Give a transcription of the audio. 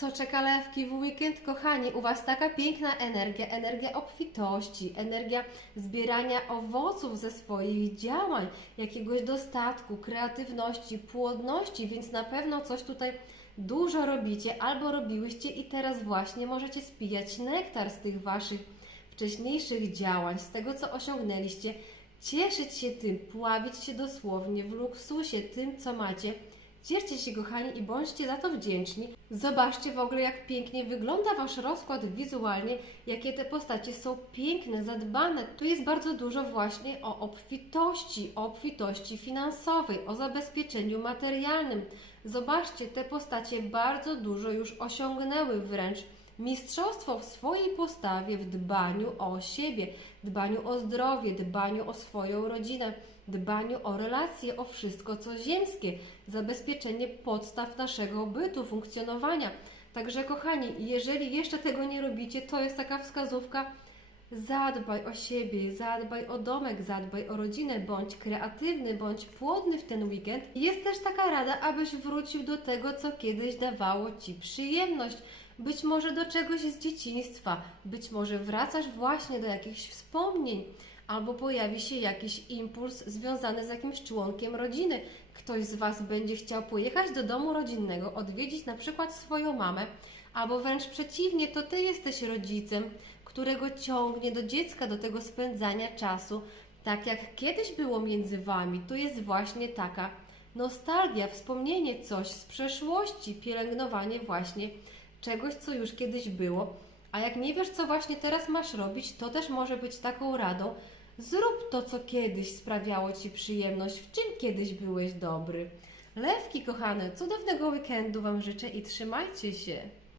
Co czeka lewki w weekend? Kochani, u Was taka piękna energia, energia obfitości, energia zbierania owoców ze swoich działań, jakiegoś dostatku, kreatywności, płodności, więc na pewno coś tutaj dużo robicie albo robiłyście i teraz właśnie możecie spijać nektar z tych Waszych wcześniejszych działań, z tego co osiągnęliście, cieszyć się tym, pławić się dosłownie w luksusie, tym co macie. Cieszcie się, kochani, i bądźcie za to wdzięczni. Zobaczcie w ogóle, jak pięknie wygląda Wasz rozkład wizualnie, jakie te postacie są piękne, zadbane. Tu jest bardzo dużo właśnie o obfitości, o obfitości finansowej, o zabezpieczeniu materialnym. Zobaczcie, te postacie bardzo dużo już osiągnęły wręcz mistrzostwo w swojej postawie, w dbaniu o siebie, dbaniu o zdrowie, dbaniu o swoją rodzinę, dbaniu o relacje, o wszystko co ziemskie, zabezpieczenie podstaw naszego bytu, funkcjonowania. Także kochani, jeżeli jeszcze tego nie robicie, to jest taka wskazówka. Zadbaj o siebie, zadbaj o domek, zadbaj o rodzinę, bądź kreatywny, bądź płodny w ten weekend. Jest też taka rada, abyś wrócił do tego, co kiedyś dawało Ci przyjemność. Być może do czegoś z dzieciństwa, być może wracasz właśnie do jakichś wspomnień, albo pojawi się jakiś impuls związany z jakimś członkiem rodziny. Ktoś z Was będzie chciał pojechać do domu rodzinnego, odwiedzić na przykład swoją mamę, albo wręcz przeciwnie, to Ty jesteś rodzicem, którego ciągnie do dziecka, do tego spędzania czasu, tak jak kiedyś było między Wami. Tu jest właśnie taka nostalgia, wspomnienie coś z przeszłości, pielęgnowanie właśnie czegoś, co już kiedyś było. A jak nie wiesz, co właśnie teraz masz robić, to też może być taką radą. Zrób to, co kiedyś sprawiało Ci przyjemność, w czym kiedyś byłeś dobry. Lewki, kochane, cudownego weekendu Wam życzę i trzymajcie się.